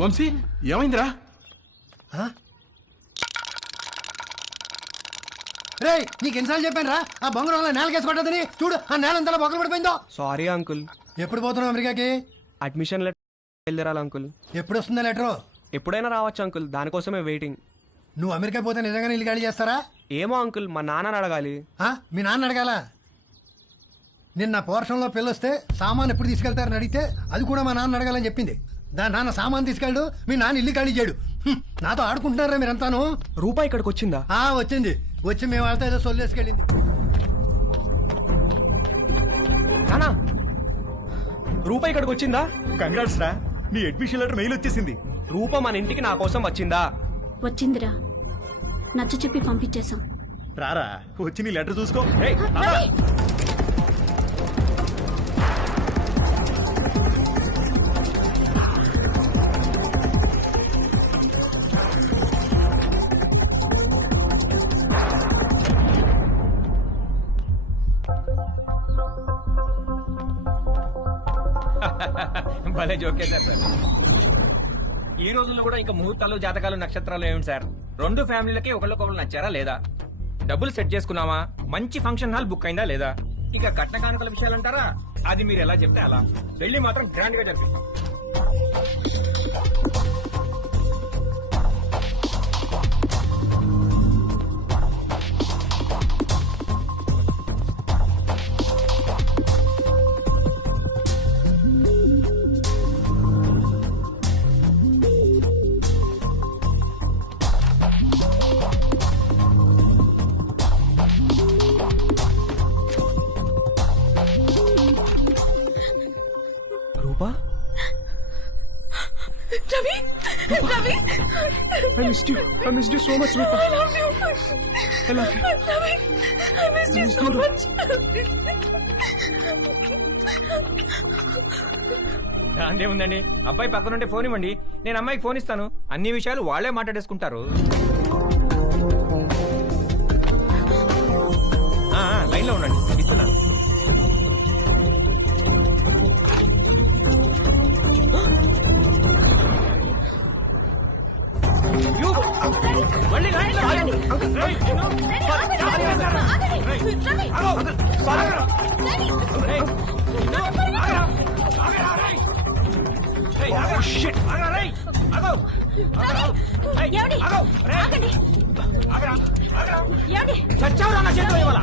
వంశీ ఏమైందిరా? రే నీకు ఎన్నిసార్లు చెప్పాను రా ఆ బొంగరం నేలకేసి కొట్టదని. చూడు ఆ నేల అంతా బొక్కలు పడిపోయిందో. Sorry uncle. ఎప్పుడు పోతున్నావు అమెరికాకి? అడ్మిషన్ లెటర్ వెళ్ళిరాలి అంకుల్. ఎప్పుడు వస్తుందా లెటరు? ఎప్పుడైనా రావచ్చు అంకుల్, దానికోసమే వెయిటింగ్. నువ్వు అమెరికా పోతే నిజంగానే ఇల్లు ఖాళీ చేస్తారా? ఏమో అంకుల్, మా నాన్నని అడగాలి. మీ నాన్న అడగాల? నిన్న పోర్షన్లో పిల్లొస్తే సామాన్ ఎప్పుడు తీసుకెళ్తారని అడిగితే అది కూడా మా నాన్న అడగాలని చెప్పింది. దాని నాన్న సామాన్ తీసుకెళ్ళడు, మీ నాన్న ఇల్లు ఖాళీ చేయడు. నాతో ఆడుకుంటున్నారా మీరంతాను? రూపాయి ఇక్కడికి వచ్చిందా? వచ్చింది. వచ్చి మేము వాళ్ళతో ఏదో సొల్లేసుకెళ్ళింది. నానా రూపాయి ఇక్కడికి వచ్చిందా? కంగ్రాట్స్ రా, నీ అడ్మిషన్ లెటర్ మెయిల్ వచ్చేసింది. రూప మన ఇంటికి నా కోసం వచ్చిందా? వచ్చిందిరా, నచ్చ చెప్పి పంపించేశాం. రారా వచ్చి నీ లెటర్ చూసుకో. భలే జోకేశారు సార్. ఈ రోజుల్లో కూడా ఇంకా ముహూర్తాలు, జాతకాలు, నక్షత్రాలు ఏమిటి సార్? రెండు ఫ్యామిలీలకి ఒకళ్ళకొకళ్ళు నచ్చారా లేదా? డబ్బులు సెట్ చేసుకున్నావా? మంచి ఫంక్షన్ హాల్ బుక్ అయిందా లేదా? ఇక కట్న కానుకల విషయాలు అంటారా? అది మీరు ఎలా చెప్తే అలా. పెళ్లి మాత్రం గ్రాండ్ గా జరిగింది. రూపా, Ravi, Ravi, I missed you so much, Rupa. I love you. I love you. Ravi, I missed you so much. దాందే ఉందండి, అబ్బాయి పక్కనుంటే ఫోన్ ఇవ్వండి, నేను అమ్మాయికి ఫోన్ ఇస్తాను. అన్ని విషయాలు వాళ్లే మాట్లాడేసుకుంటారు. లైన్ లో ఉండండి, ఇస్తున్నాను. చచ్చావురా నా చేతిలో ఇవ్వాలా?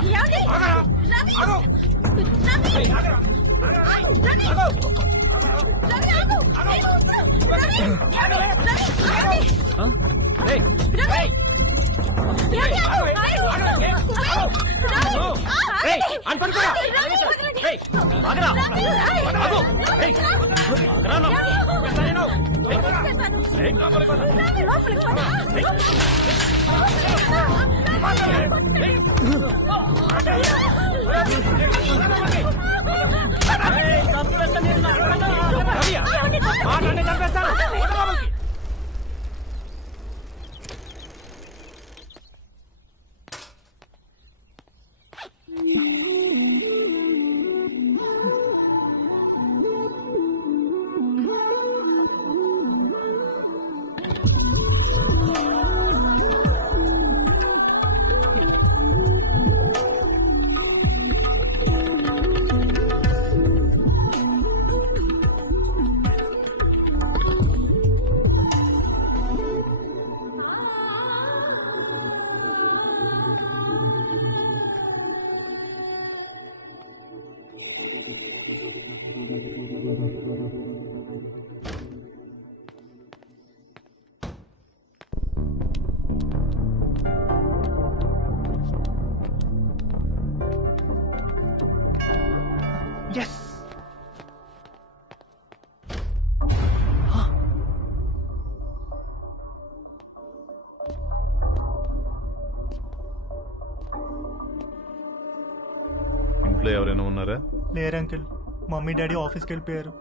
ఇంట్లో ఎవరైనా ఉన్నారా? లేరు అంకిల్, మమ్మీ డాడీ ఆఫీస్కి వెళ్ళిపోయారు.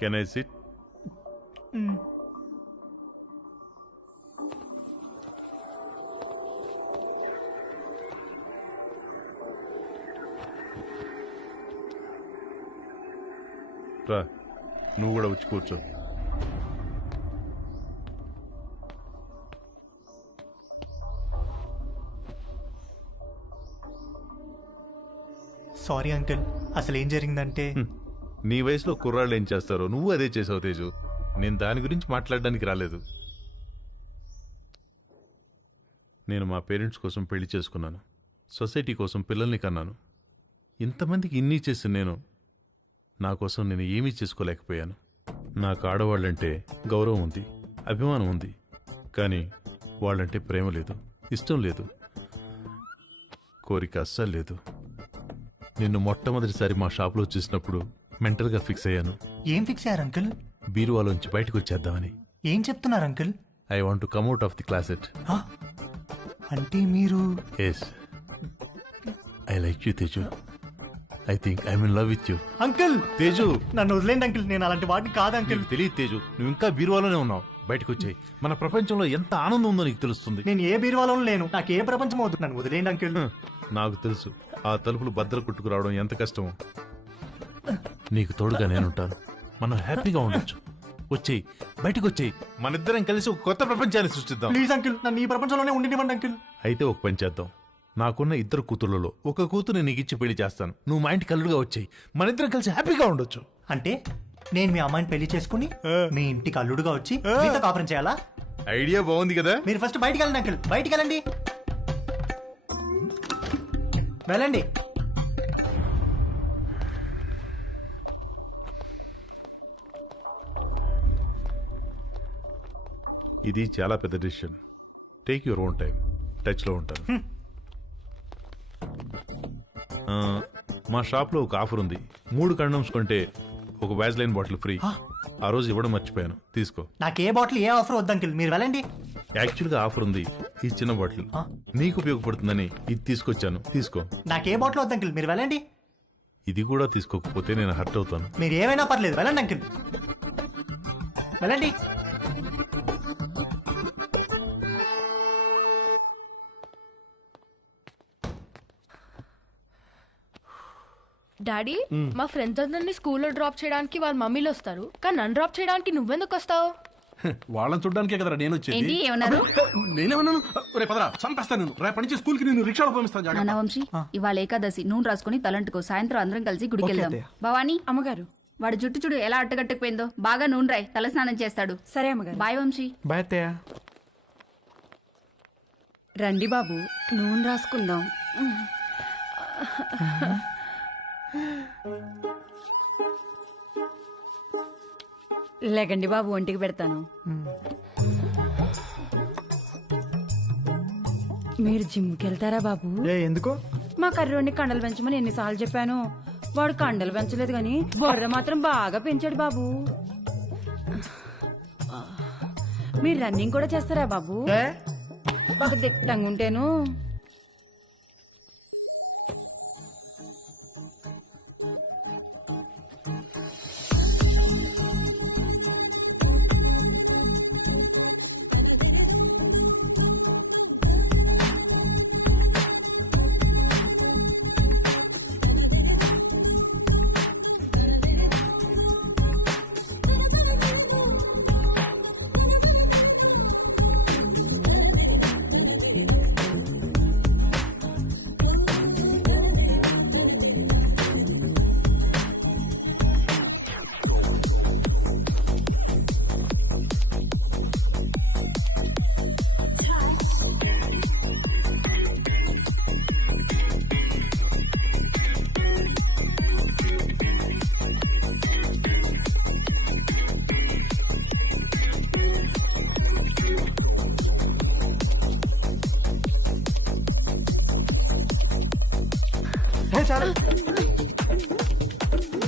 Can I SIT? రా నువ్వు కూడా వచ్చి కూర్చో. సారీ అంకుల్, అసలు ఏం జరిగిందంటే నీ వయసులో కుర్రాళ్ళు ఏం చేస్తారో నువ్వు అదే చేసావు తేజు. నేను దాని గురించి మాట్లాడడానికి రాలేదు. నేను మా పేరెంట్స్ కోసం పెళ్లి చేసుకున్నాను, సొసైటీ కోసం పిల్లల్ని కన్నాను. ఇంతమందికి ఇన్ని చేసి నేను నా కోసం నేను ఏమీ చేసుకోలేకపోయాను. నాకు ఆడవాళ్ళంటే గౌరవం ఉంది, అభిమానం ఉంది, కానీ వాళ్ళంటే ప్రేమ లేదు, ఇష్టం లేదు, కోరిక అస్సలు లేదు. నిన్ను మొట్టమొదటిసారి మా షాప్లో చూసినప్పుడు మెంటల్గా ఫిక్స్ అయ్యాను. ఏం ఫిక్స్ అయ్యారు అంకుల్? బీరువాలోంచి బయటకు వచ్చేద్దామని. ఏం చెప్తున్నారు uncle? I want to come out of the closet. అంటే మీరు yes, I like you Teju. I think I'm in love with you. Uncle Teju నన్ను వదిలేండి అంకుల్, నేను అలాంటి వాడిని కాదు అంకుల్. నీకు తెలియదు తేజు, నువ్వు ఇంకా బీరువాలోనే ఉన్నావు. బయటకు వచ్చాయి, మన ప్రపంచంలో ఎంత ఆనందం ఉందో నీకు తెలుస్తుంది. నేను ఏ బీరువాలోనూ లేను, నాకు ఏ ప్రపంచం అవుతుంది. నన్ను వదిలేండి అంకుల్. నాకు తెలుసు ఆ తలుపులు బద్దలు కొట్టుకు రావడం ఎంత కష్టమో. నీకు తోడుగా నేనుంటాను, మనం హ్యాపీగా ఉండొచ్చు. వచ్చేయి, బయటకు వచ్చేయి, మనిద్దరం కలిసి ఒక కొత్త ప్రపంచాన్ని సృష్టిద్దాం. ప్లీజ్ అంకుల్, నన్ను ఈ ప్రపంచంలోనే ఉండినివ్వండి అంకుల్. అయితే ఒక పని చేద్దాం. నాకున్న 2 కూతుర్లలో ఒక కూతురు నీకు ఇచ్చి పెళ్లి చేస్తాను. నువ్వు మా ఇంటికి అల్లుడుగా వచ్చేయి, మనిద్దరం కలిసి హ్యాపీగా ఉండొచ్చు. అంటే నేను మీ అమ్మాయిని పెళ్లి చేసుకుని మీ ఇంటికి అల్లుడుగా వచ్చి మీతో కాపురం చేయాలా? ఐడియా బాగుంది కదా. మీరు ఫస్ట్ బయటికి వెళ్ళండి అంకుల్, బయటికి వెళ్ళండి, వెళ్ళండి. ఇది చాలా పెద్ద decision. Take your own time. టచ్లో ఉంటాను. మా షాప్లో ఒక ఆఫర్ ఉంది. 3 కండమ్స్ కొంటే ఒక వ్యాజ్లైన్ బాటిల్ ఫ్రీ. ఆ రోజు ఇవ్వడం మర్చిపోయాను, తీసుకో. నాకు ఏ బాటిల్ ఏ ఆఫర్ వద్దు అంకుల్, మీరు వెళ్ళండి. యాక్చువల్గా ఆఫర్ ఉంది. ఈ చిన్న బాటిల్ నీకు ఉపయోగపడుతుందని ఇది తీసుకొచ్చాను, తీసుకో. నాకు ఏ బాటిల్ వద్దు అంకుల్, మీరు వెళ్ళండి. ఇది కూడా తీసుకోకపోతే నేను హర్ట్ అవుతాను. మీరు ఏమైనా పర్లేదు, వెళ్ళండి అంకుల్, వెళ్ళండి. డాడీ మా ఫ్రెండ్స్ అందరినీ స్కూల్లో డ్రాప్ చేయడానికి వాళ్ళ మమ్మీలు వస్తారు, కానీ నన్ను డ్రాప్ చేయడానికి నువ్వెందుకు వస్తావు? వాళ్ళని చూడడానికే కదరా నేను వచ్చేది. ఏంటి ఏమన్నారు? నేనేమన్నాను? రే పదరా, చంపేస్తాను నేను. రేపటి నుంచి స్కూల్ కి నేను రిక్షాలో పంపిస్తాను. జాగ్రత్త. నాన్న వంశీ, ఇవాళ ఏకాదశి, నూనె రాసుకుని తలంటుకో. సాయంత్రం అందరం కలిసి గుడికి వెళ్దాం. భవానీ అమ్మగారు, వాడు జుట్టు చూడు ఎలా అట్టగట్టుకుపోయిందో. బాగా నూనె రాయి, తల స్నానం చేస్తాడు. సరే అమ్మగారు. బాయ్ వంశీ. బాయ్ అత్తయ్య. రండి బాబు, నూనె రాసుకుందాం. లేకండి బాబు, ఒంటికి పెడతాను. మీరు జిమ్కి వెళ్తారా బాబు? ఎందుకు? మా కర్రోడిని కండలు పెంచమని ఎన్నిసార్లు చెప్పాను. వాడు కండలు పెంచలేదు కానీ బొర్ర మాత్రం బాగా పెంచాడు బాబు. మీరు రన్నింగ్ కూడా చేస్తారా బాబు? బాగా దిట్టంగా ఉంటేను.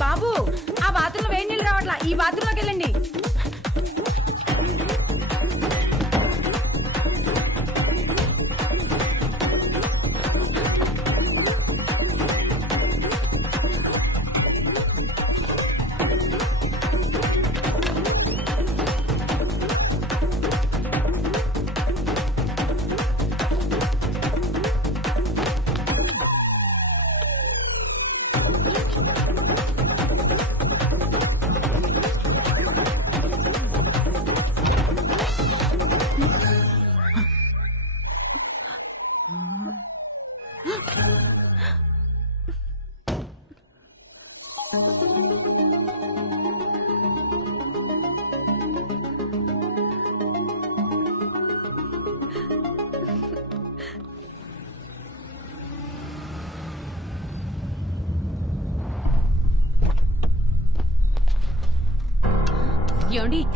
బాబు, ఆ బాత్రూంలో వేడి నీళ్ళు రావట్లా, ఈ బాత్రూంలోకి వెళ్ళండి. ఏమండి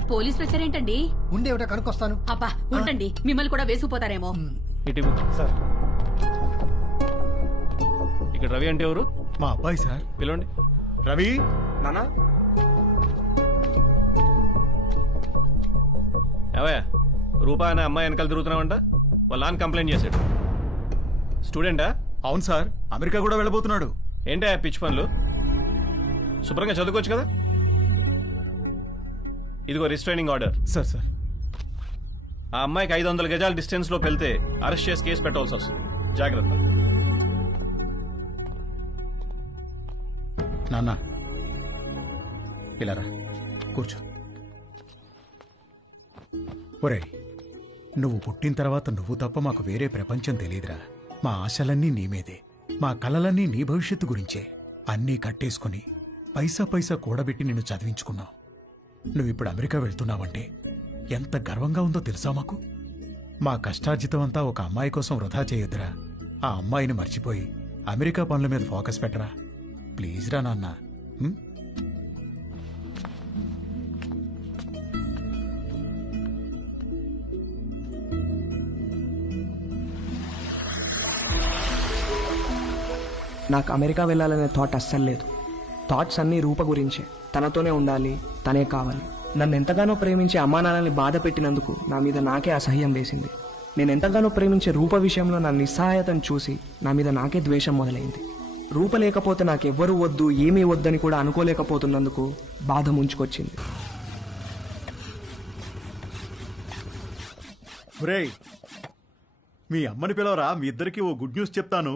పోలీసులు వచ్చారేంటండి? ఉండే ఒకటి కనుక్కొస్తాను. అబ్బా ఉండండి, మిమ్మల్ని కూడా వేసుకుపోతారేమో. ఇటు సార్. ఇక్కడ రవి అంటే ఎవరు? మా అబ్బాయి సార్. పిలవండి. రవి నానా ఏవయ్యా, రూపా అనే అమ్మాయి వెనకాల తిరుగుతున్నావంట. వాళ్ళ నాన్న కంప్లైంట్ చేశాడు. స్టూడెంటా? అవును సార్, అమెరికా కూడా వెళ్ళబోతున్నాడు. ఏంటా పిచ్చి పనులు? శుభ్రంగా చదువుకోవచ్చు కదా. ఇదిగో రిస్ట్రైనింగ్ ఆర్డర్. సార్ సార్ ఆ అమ్మాయికి 500 గజాల డిస్టెన్స్ లో వెళ్తే అరెస్ట్ చేసి కేసు పెట్టాల్సి వస్తుంది. జాగ్రత్త. నాన్న ఇలా రా, కూర్చో. ఒరేయ్, నువ్వు పుట్టిన తర్వాత నువ్వు తప్ప మాకు వేరే ప్రపంచం తెలియదురా. మా ఆశలన్నీ నీ మీదే, మా కలలన్నీ నీ భవిష్యత్తు గురించే. అన్నీ కట్టేసుకుని పైసా పైసా కూడబెట్టి నిన్ను చదివించుకున్నావు. నువ్విప్పుడు అమెరికా వెళ్తున్నావంటే ఎంత గర్వంగా ఉందో తెలుసా మాకు. మా కష్టార్జితం అంతా ఒక అమ్మాయి కోసం వృధా చేయొద్దురా. ఆ అమ్మాయిని మర్చిపోయి అమెరికా పనుల మీద ఫోకస్ పెట్టరా. ప్లీజ్ రా నాన్న. నాకు అమెరికా వెళ్ళాలనే థాట్ అస్సలు లేదు. థాట్స్ అన్నీ రూప గురించే. తనతోనే ఉండాలి, తనే కావాలి. నన్ను ఎంతగానో ప్రేమించే అమ్మా నాన్నల్ని బాధ పెట్టినందుకు నా మీద నాకే అసహ్యం వేసింది. నేను ఎంతగానో ప్రేమించే రూప విషయంలో నా నిస్సహాయతను చూసి నా మీద నాకే ద్వేషం మొదలైంది. రూప లేకపోతే నాకెవ్వరూ వద్దు, ఏమీ వద్దని కూడా అనుకోలేకపోతున్నందుకు బాధ ముంచుకొచ్చింది. ఒరేయ్, మీ అమ్మని పిలవరా, మీ ఇద్దరికి ఓ గుడ్ న్యూస్ చెప్తాను.